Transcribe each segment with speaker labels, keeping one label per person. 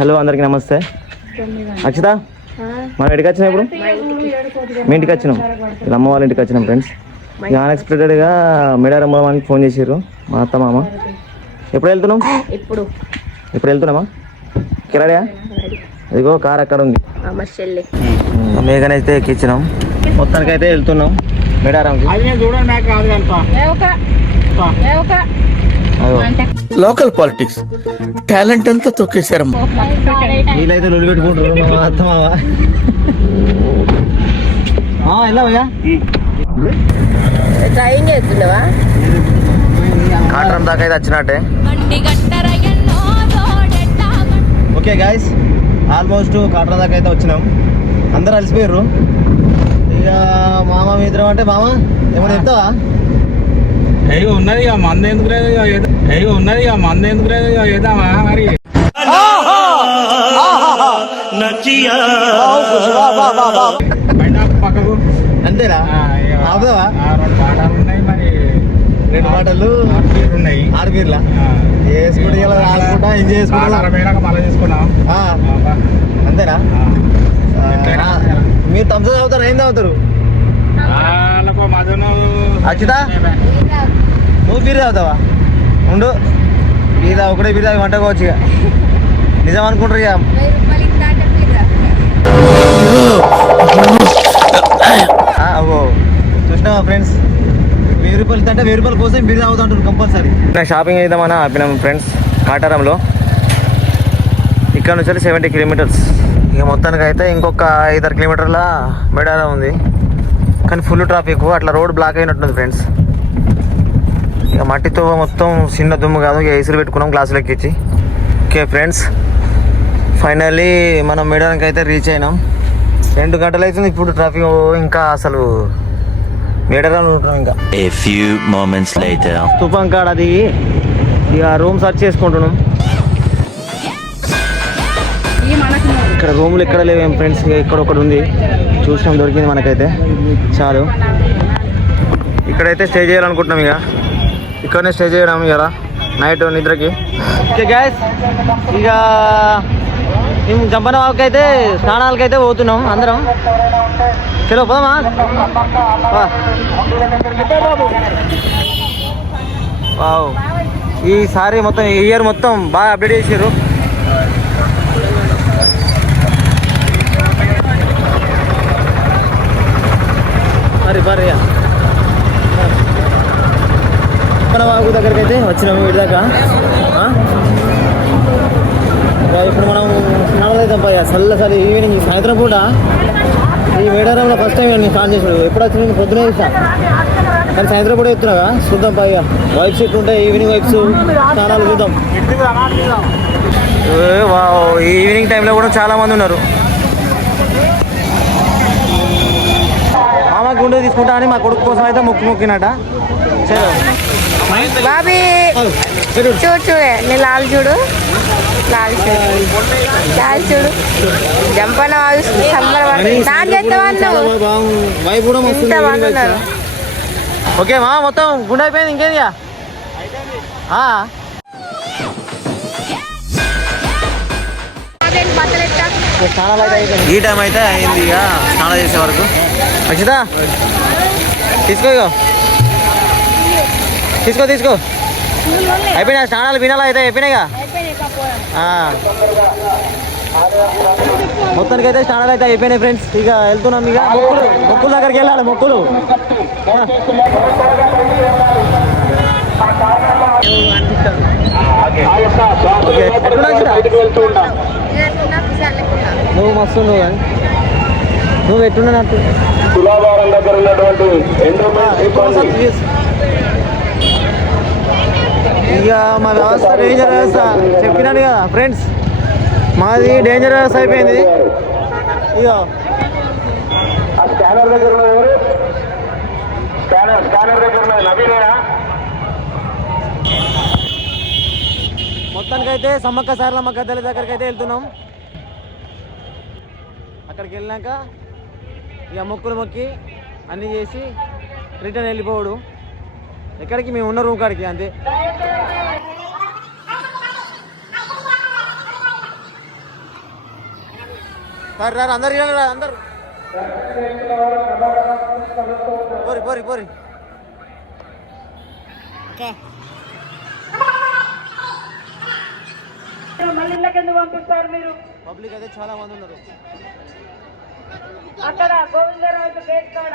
Speaker 1: Hello అందరికి నమస్తే. అక్షిత మనం ఎక్కడికి వచ్చినాం ఇప్పుడు? మీ ఇంటికి వచ్చినాం. ఇలా అమ్మ వాళ్ళ ఇంటికి వచ్చినాం ఫ్రెండ్స్ ఇక అన్ఎక్స్పెక్టెడ్గా మేడారం ఫోన్ చేసిర్రు మా అత్త మామ. ఎప్పుడు వెళ్తున్నాం?
Speaker 2: ఇప్పుడు.
Speaker 1: ఎప్పుడు వెళ్తున్నామా? కిరాడియా ఇదిగో కార్ అక్కడ ఉంది.
Speaker 2: మా చెల్లి.
Speaker 1: మేఘన అయితే ఎక్కించినాం. మొత్తానికి అయితే వెళ్తున్నాం
Speaker 3: నేను చూడండి
Speaker 4: లోకల్ పాలిటిక్స్. టాలెంట్ అంతా తొక్కేశారమ్మా.
Speaker 1: వీళ్ళైతే లొల్లి పెట్టుకుంటారు.
Speaker 2: డ్రాయింగ్ చేస్తున్నావా?
Speaker 1: కాటరం దాకా అయితే వచ్చినట్టే. ఓకే గాయస్ ఆల్మోస్ట్ కాటరం దాకా అయితే వచ్చినాం. అందరు అలసిపోయారు ఇక మామ మిత్రం అంటే మామ ఏమైనా చెప్తావా?
Speaker 3: అయ్యి ఉన్నది ఇక మంద ఎందుకు లేదు ఏదో- ఉన్నది ఇక మంద ఎందుకు లేదు ఇక ఏదామా మరి. బయట పక్కకు.
Speaker 1: ఆపుదావా?
Speaker 3: ఆ, రెండు పాఠాలు ఉన్నాయి మరి.
Speaker 1: రెండు పాటలు?
Speaker 3: ఉన్నాయి.
Speaker 1: ఆరు బీర్లా. చేసుకుంటూ రాసుకుంటా ఎంజాయ్ చేసుకుంటా.
Speaker 3: పోయినాక మళ్ళీ తీసుకున్నాం
Speaker 1: ఆ, మీరు తమ్స తాగుతారు ఏం
Speaker 3: మధును
Speaker 1: అచ్యుతా? నువ్వు బీర్ తాగుతావా? ఉండు. బీర్ తాగు ఒకటే బీర్ తాగి వంట కావచ్చు ఇక. నిజం అనుకుంటారు ఇక. చూసినావా ఫ్రెండ్స్? వెయ్యి రూపాయలు అంటే వెయ్యి రూపాయల కోసం బీర్ తాగుతుంటారు కంపల్సరీ. షాపింగ్ చేద్దామని ఆపినాం ఫ్రెండ్స్ కాటారంలో. ఇక్కడ నుంచి సెవెంటీ కిలోమీటర్స్ ఇక మొత్తానికి అయితే ఇంకొక ఐదారు కిలోమీటర్ల మెడారా ఉంది. కానీ ఫుల్ ట్రాఫిక్ అట్లా రోడ్ బ్లాక్ అయినట్టుంది ఫ్రెండ్స్ ఇక మట్టితో మొత్తం చిన్న దుమ్ము కాదు ఇక ఏసీలు పెట్టుకున్నాం గ్లాసులు ఎక్కించి ఓకే ఫ్రెండ్స్ ఫైనల్లీ మనం మేడానికి అయితే రీచ్ అయినాం. రెండు గంటలు అవుతుంది ఇప్పుడు ట్రాఫిక్ ఇంకా అసలు మేడరాలు ఉంటున్నాం ఇంకా.
Speaker 5: Moments later.
Speaker 1: తుఫాన్ కాడ దిగి ఇక రూమ్ సర్చ్ చేసుకుంటున్నాం. ఇక్కడ రూములు ఎక్కడ లేవేం ఫ్రెండ్స్? ఇక్కడ ఒకటి ఉంది. చూసినాం దొరికింది మనకైతే. చాలు. ఇక్కడైతే స్టే చేయాలనుకుంటున్నాం ఇక. ఇక్కడనే స్టే చేయడం ఇక నైట్ నిద్రకి. ఓకే గ్యాస్ ఇక మేము జంపన వాక్ అయితే స్నానాలకి అయితే పోతున్నాం అందరం. చలో పోదామా? వా. వావ్ ఈసారి మొత్తం ఈ ఇయర్ మొత్తం బాగా అప్డేట్ చేసారు మరి మరి మన వాగు దగ్గరికి అయితే వచ్చినాము వీడి దాకా. ఇప్పుడు మనం స్నానాలు అయితే పోయా ఈవినింగ్ సాయంత్రం పూట ఈ మేడారంలో ఫస్ట్ టైం నేను స్నానం చేసాడు ఎప్పుడు వచ్చిన నేను పొద్దునే చేసా కానీ సాయంత్రం కూడా చెప్తున్నాగా చూద్దాం పైగా వైబ్స్ ఉంటాయి ఈవినింగ్ వైబ్స్ స్నానాలు చూద్దాం. వావ్, ఈ ఈవినింగ్ టైంలో కూడా చాలా మంది ఉన్నారు. మామ గుండె తీసుకుంటా అని మా కొడుకు కోసం అయితే మొక్కు మొక్కినట. సరే.
Speaker 2: బాబీ చూడు చూడు. నీ లాల్ చూడు. లాల్ చూడు. లాల్ చూడు. జంపన సంబర స్నానం చేస్తావా నువ్వు?
Speaker 1: వైబ్ కూడా మస్తు
Speaker 2: ఇంత మంది ఉన్నారు
Speaker 1: ఓకే మా మొత్తం గుండె అయిపోయింది ఇంకేది ఇక? ఆ. స్నానాలు అయితే అయిపోయింది ఈ టైం అయితే అయింది ఇక. స్నానం చేసే వరకు. అక్షిత తీసుకో తీసుకో తీసుకో. అయిపోయినా స్నానాలు వినాలా అయితే అయిపోయినాయిగా ఆ. మొత్తానికి అయితే స్నానాలు అయితే అయిపోయినాయి ఫ్రెండ్స్ ఇక వెళ్తున్నాం ఇక. మొక్కులు మొక్కుల దగ్గరికి వెళ్ళాలి మొక్కులు? నువ్వు మస్తు నువ్వు నువ్వు ఎట్టున్నట్టు
Speaker 6: తులాభారం దగ్గర ఉన్నటువంటి
Speaker 1: ఇక మా వ్యవస్థ డేంజర్ వ్యవస్థ చెప్పినాను కదా ఫ్రెండ్స్ మాది డేంజర్ వ్యవస్థ అయిపోయింది ఇక
Speaker 6: స్కానర్ దగ్గర ఉన్నది స్కానర్ స్కానర్ దగ్గర ఉన్నది నవీనేనా
Speaker 1: మొత్తానికైతే సమ్మక్క సార్లమ్మ గద్దెల దగ్గరికి అయితే వెళ్తున్నాం. అక్కడికి వెళ్ళినాక ఇక మొక్కులు మొక్కి అన్నీ చేసి రిటర్న్ వెళ్ళిపోవడు. ఎక్కడికి? మేము ఉన్న రూమ్ కాడికి అంతే. సార్ రారు అందరు ఇవ్వండి రా అందరు. పోరి పోరి పోరి. పబ్లిక్ అయితే చాలా మంది ఉన్నారు.
Speaker 7: అక్కడ గోవిందరాజు గేట్ కాడ.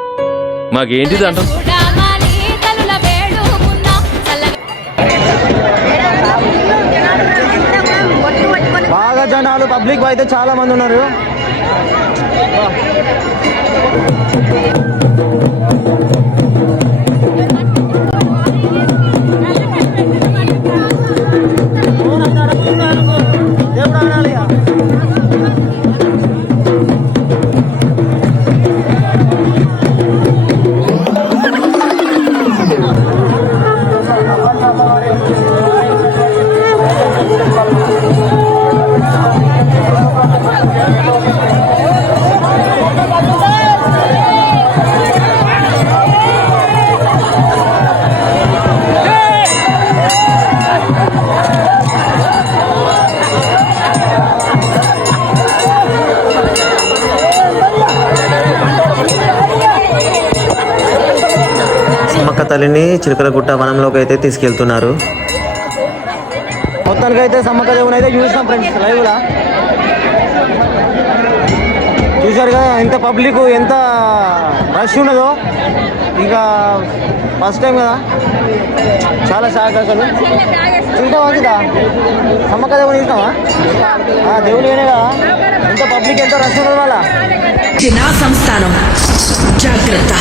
Speaker 8: మాకేంటిది అంటాం
Speaker 1: బాగా జనాలు పబ్లిక్ అయితే చాలా మంది ఉన్నారు Thank you. చిలకలగుట్ట వనంలోకి అయితే తీసుకెళ్తున్నారు. మొత్తానికి అయితే సమ్మక్క దేవుని అయితే చూసాం ఫ్రెండ్స్ లైవ్ లా. చూశారు కదా ఎంత పబ్లిక్ ఎంత రష్ ఉన్నదో. ఇంకా ఫస్ట్ టైం కదా. చాలా షాక్ అసలు. చూద్దాం అంకితా సమ్మక్క దేవుని చూసినావా? ఆ దేవుని ఏనే కదా. ఎంత పబ్లిక్ ఎంత రష్ ఉన్నది వాళ్ళ
Speaker 9: సంస్థానం జాగ్రత్త.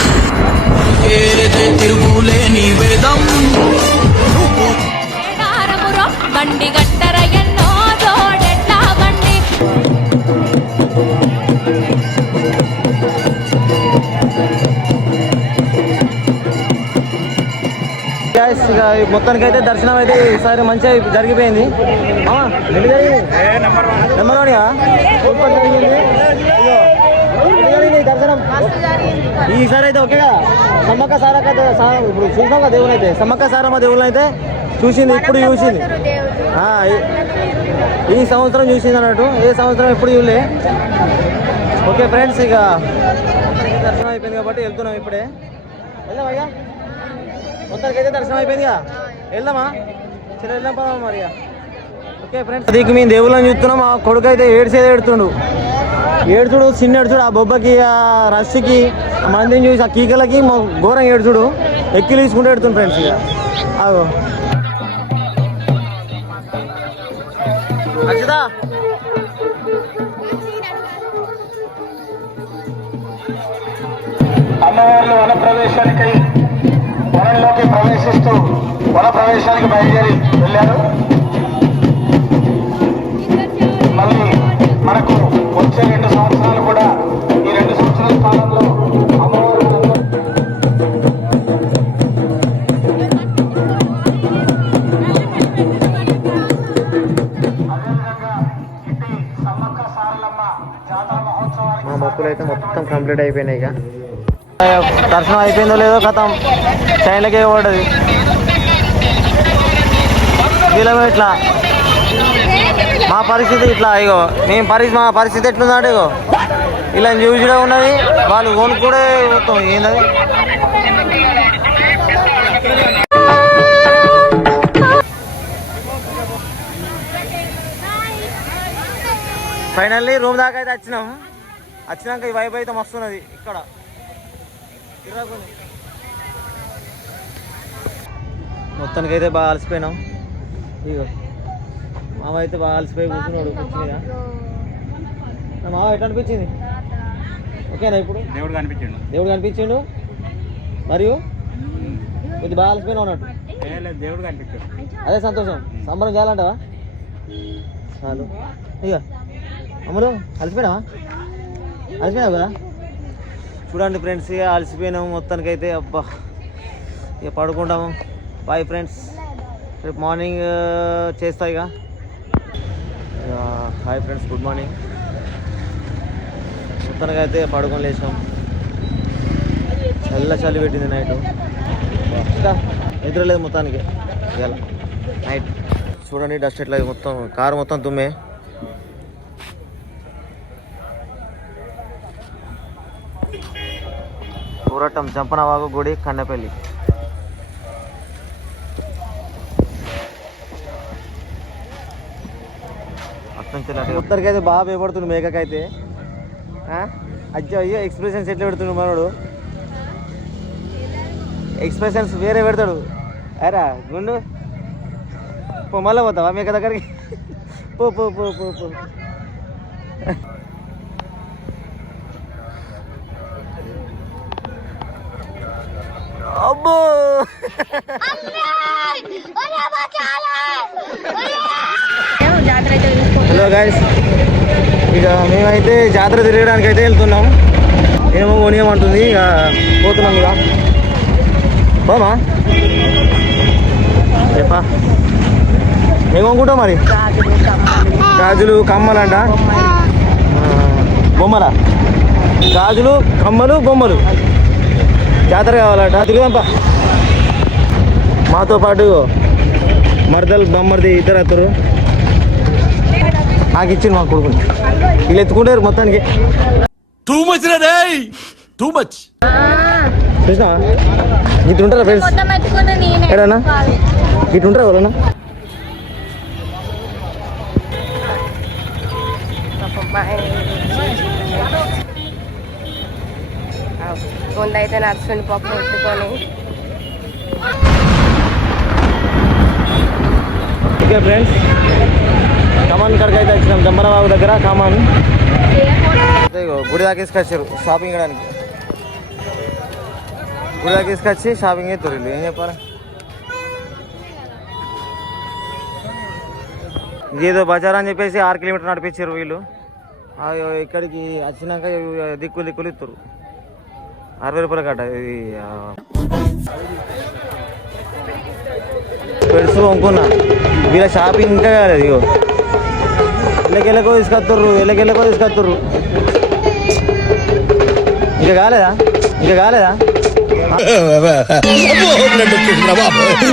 Speaker 10: వేడారమురో బండి గట్టర ఎన్నో తోడెట్ల బండి
Speaker 1: ఇక మొత్తానికి అయితే దర్శనం అయితే ఈసారి మంచిగా జరిగిపోయింది ఆ, ఎన్ని జరిగింది నెంబర్ వన్గా? సూపర్ జరిగింది జరిగింది దర్శనం. ఈసారి అయితే ఓకేగా? సమ్మక్క సారక్క ఇప్పుడు చూసాం కదా దేవుని అయితే సమ్మక్క సారమ్మ దేవుని అయితే చూసింది ఇప్పుడు చూసింది. ఈ- సంవత్సరం చూసింది అన్నట్టు ఏ సంవత్సరం ఎప్పుడు చూడలే. ఓకే ఫ్రెండ్స్ ఇక దర్శనం అయిపోయింది కాబట్టి వెళ్తున్నాం ఇప్పుడే. వెళ్దాం అయ్యా. మొత్తానికి అయితే దర్శనం అయిపోయిందిగా వెళ్దామా? సరే వెళ్దాం పదాం మరి ఓకే ఫ్రెండ్స్ దీనికి మేము దేవుళ్ళని చూస్తున్నాం ఆ కొడుకు అయితే ఏడ్చేది ఏడుతుండు. ఏడుచుడు చిన్న ఏడుచుడు ఆ బొబ్బకి ఆ రష్కి మందిని చూసి ఆ కీకలకి ఘోరంగా ఏడుచుడు. ఎక్కిలు తీసుకుంటూ ఏడుతుంది ఫ్రెండ్స్ ఇక. ఆగో అక్షితా.
Speaker 6: అమ్మవార్లు వన ప్రవేశానికై వనంలోకి ప్రవేశిస్తూ వన ప్రవేశానికి బయలుదేరి వెళ్ళారు.
Speaker 1: కంప్లీట్ అయిపోయినాయి ఇక. దర్శనం అయిపోయిందో లేదో కథం. చైన్లకే పడ్డది వీళ్ళమే ఇట్లా? మా పరిస్థితి ఇట్లా ఇగో మేము పరిస్థితి మా పరిస్థితి ఎట్లుందంటే ఇగో ఇలా చూసిడే ఉన్నది వాళ్ళు కొనుక్కుడే మొత్తం ఏంటది ఫైనల్లీ రూమ్ దాకా అయితే వచ్చినాం వచ్చినాక ఈ వైబ్ అయితే మస్తున్నది ఇక్కడ. మొత్తానికి అయితే బాగా అలసిపోయినాం. ఇగో మామ అయితే బాగా అలసిపోయి కూర్చున్నాడు కుర్చీ మీద. నా మామ ఎట్లా అనిపించింది? ఓకేనా ఇప్పుడు?
Speaker 3: దేవుడు కనిపించిండు.
Speaker 1: దేవుడు కనిపించిండు? మరియు? ఇది బాగా అలసిపోయినా ఉన్నట్టు
Speaker 3: దేవుడు కనిపించాడు.
Speaker 1: అదే సంతోషం. సంబరం చేయాలంటావా? చాలు. ఇక అమ్ములు కలిసిపోయినావా అలసిపోయావు కదా? చూడండి ఫ్రెండ్స్ ఇక అలసిపోయినాము మొత్తానికైతే. అబ్బా ఇక పడుకుంటాము. బాయ్ ఫ్రెండ్స్ రేపు మార్నింగ్ చేస్తా ఇక. హాయ్ ఫ్రెండ్స్ గుడ్ మార్నింగ్ మొత్తానికి అయితే పడుకొని లేచాం చల్ల చలి పెట్టింది నైట్ ఇంకా నిద్రలేదు మొత్తానికి. ఇవాళ నైట్ చూడండి డస్ట్ ఎట్లా మొత్తం కారు మొత్తం తుమ్మే. ఊరటం జంపనవాగు గుడి కండపల్లి. ఉత్తరికైతే బాగా భయపడుతుంది మేకకైతే. అజ్జో అయ్యో అయ్యో ఎక్స్ప్రెషన్స్ ఎట్లా పెడుతుండు మనోడు? ఎక్స్ప్రెషన్స్ వేరే పెడతాడు. అరా గుండు? పో మళ్ళీ పోతావా మేక దగ్గరికి? పో పో పో పో పో. అబ్బో హలో గాయస్. ఇక మేమైతే జాతర తిరగడానికి అయితే వెళ్తున్నాం. ఏమో కొనియమంటుంది ఇక పోతున్నాం ఇక. బామా చెప్పా. ఏం మరి?
Speaker 2: గాజులు
Speaker 1: కమ్మలంట. బొమ్మల? గాజులు కమ్మలు బొమ్మలు. జాతర కావాలంట. తిరుగుదాంపా మాతో పాటు మరదలు బొమ్మరిది ఇద్దరు నాకు ఇచ్చింది మా కొడుకుని. వీళ్ళు ఎత్తుకుంటారు మొత్తానికి.
Speaker 4: టూ మచ్ టూ మచ్
Speaker 1: చూసినా ఇటు ఉంటారా ఫ్రెండ్స్
Speaker 2: మొత్తం ఎత్తుకుంటే నేనే
Speaker 1: ఎడనా ఇటు ఉంటారా ఎవరన్నా
Speaker 2: ముందైతే నడుచుకుని పప్పు
Speaker 1: ఓకే ఫ్రెండ్స్ కమాన్ కాడికి అయితే వచ్చినాం. జంబరబాబు దగ్గర కమాన్. గుడి దాకా తీసుకొచ్చారు షాపింగ్ చేయడానికి. గుడి దాకా తీసుకొచ్చి షాపింగ్ చేస్తారు వీళ్ళు. ఏం చెప్పాలి? ఇదేదో బజార్ అని చెప్పేసి ఆరు కిలోమీటర్ నడిపించారు వీళ్ళు. ఇక్కడికి వచ్చినాక దిక్కులు దిక్కులు ఇస్తారు అరవై రూపాయల కట్ట ఇది ఆ, పెడుసు కొనుక్కున్నా. వీళ్ళ షాపింగ్ ఇంకా కాలేదు ఇగో. ఎల్లకెళ్ళకో తీసుకొస్తారు వెళ్ళకెళ్ళకో తీసుకొస్తారు ఇంకా కాలేదా? ఇంకా కాలేదా?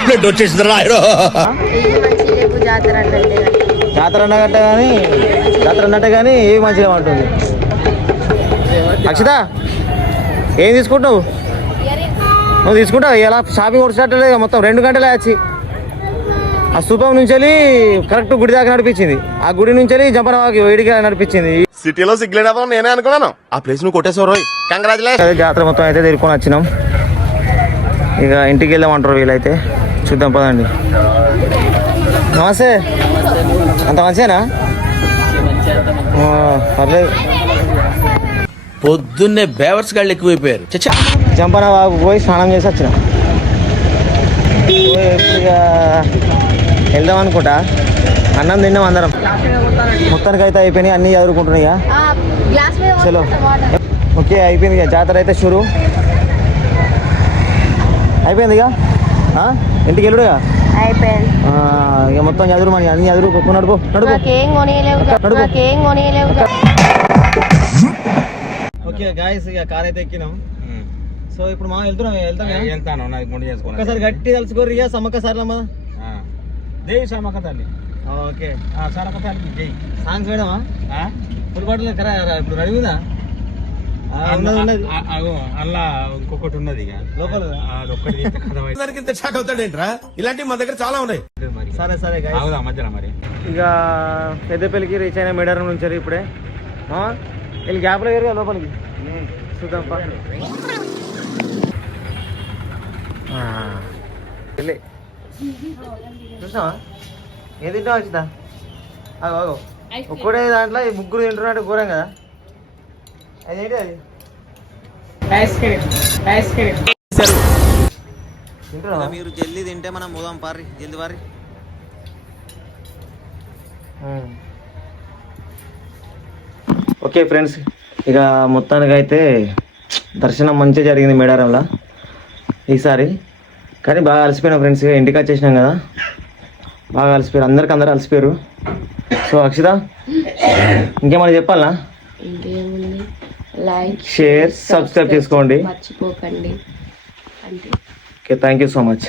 Speaker 4: బ్లడ్ రాయడు
Speaker 2: జాతర
Speaker 1: అన్నగట్ట కానీ జాతర అన్నట్ట కానీ ఏ మంచిగా ఉంటుంది అక్షిత? ఏం తీసుకుంటావు నువ్వు తీసుకుంటావు? ఇలా షాపింగ్ వచ్చినట్టు లేదు మొత్తం రెండు గంటలే వచ్చి ఆ స్థూపం నుంచి వెళ్ళి కరెక్ట్ గుడి దాకా నడిపించింది. ఆ గుడి నుంచి వెళ్ళి జంపనవాకి వేడిగా నడిపించింది.
Speaker 4: సిటీలో సిగ్గులేదా నేనే అనుకున్నాను. ఆ ప్లేస్ నువ్వు కొట్టేసావు రోయ్. కంగ్రాచులేషన్
Speaker 1: జాతర మొత్తం అయితే తిరుక్కొని వచ్చినాం. ఇక ఇంటికి వెళ్దామంటారు వీళ్ళైతే చూద్దాం పదండి. నమస్తే. అంత మంచిదేనా పర్లేదు.
Speaker 4: పొద్దున్నే బేవర్స్ గాళ్ళు ఎక్కువైపోయారు. చచ్చా.
Speaker 1: జంపన బాబు పోయి స్నానం చేసి వచ్చిన. వెళ్దాం అనుకుంటా. అన్నం తిన్నాం అందరం. మొత్తానికి అయితే అయిపోయినాయి అన్నీ చదువుకుంటున్నాయి చలో. ఓకే అయిపోయింది ఇక. జాతర అయితే షురు. అయిపోయింది ఇక? ఆ? ఇంటికి వెళ్ళుడుగా
Speaker 2: అయిపోయింది.
Speaker 1: ఆ, ఇక మొత్తం చదువు మరి అన్ని చదువు నడుపు. నడుపు. నడుపు. ఓకే గాయస్ ఇక కార్ అయితే ఎక్కినాం. సో ఇప్పుడు మా వెళ్తున్నాం వెళ్తాం ఇక.
Speaker 3: వెళ్తాను నాకు గుండె చేసుకోవాలి.
Speaker 1: ఒక్కసారి గట్టి తలుచుకోరు ఇక సమ్మక్క సార్లమ్మ
Speaker 3: జై శ్యామక తల్లి.
Speaker 1: ఓకే.
Speaker 3: తల్లి జై.
Speaker 1: సాంగ్స్ వేయడమా? ఫుల్ బాటిల్ కరా ఇప్పుడు రెడీ ఉందా? ఉన్నది ఉన్నది.
Speaker 3: ఆ, అగో, అల్లా ఇంకొకటి ఉన్నది ఇక.
Speaker 1: లోపల.
Speaker 3: అదొక్కటి
Speaker 4: షాక్ అవుతాడేంట్రా ఇలాంటివి మా దగ్గర చాలా ఉన్నాయి.
Speaker 1: సరే సరే
Speaker 3: మరి.
Speaker 1: ఇక పెద్దపల్లికి రీచ్ అయిన మేడారం నుంచి ఇప్పుడే? వీళ్ళు గ్యాప్లో వేరుగా లోపలికి. చూద్దాం వెళ్ళి. చూసావా? ఏం తింటావు వచ్చిందా అగో ఒక్కడే దాంట్లో ఈ ముగ్గురు తింటున్నట్టు ఘోరం కదా. అదేంటి అది? మీరు జల్దీ తింటే మనం పోదాం పారి జల్దీ పారి ఓకే ఫ్రెండ్స్ ఇక మొత్తానికైతే దర్శనం మంచిగా జరిగింది మేడారంలో ఈసారి. కానీ బాగా అలసిపోయిన ఫ్రెండ్స్ ఇక ఇంటికి వచ్చేసినాం కదా. బాగా అలసిపోయారు అందరికి అందరూ అలసిపోయారు. సో అక్షిత ఇంకేమైనా చెప్పాలా
Speaker 2: లైక్
Speaker 1: షేర్ సబ్స్క్రైబ్ చేసుకోండి.
Speaker 2: మర్చిపోకండి.
Speaker 1: Okay thank you so much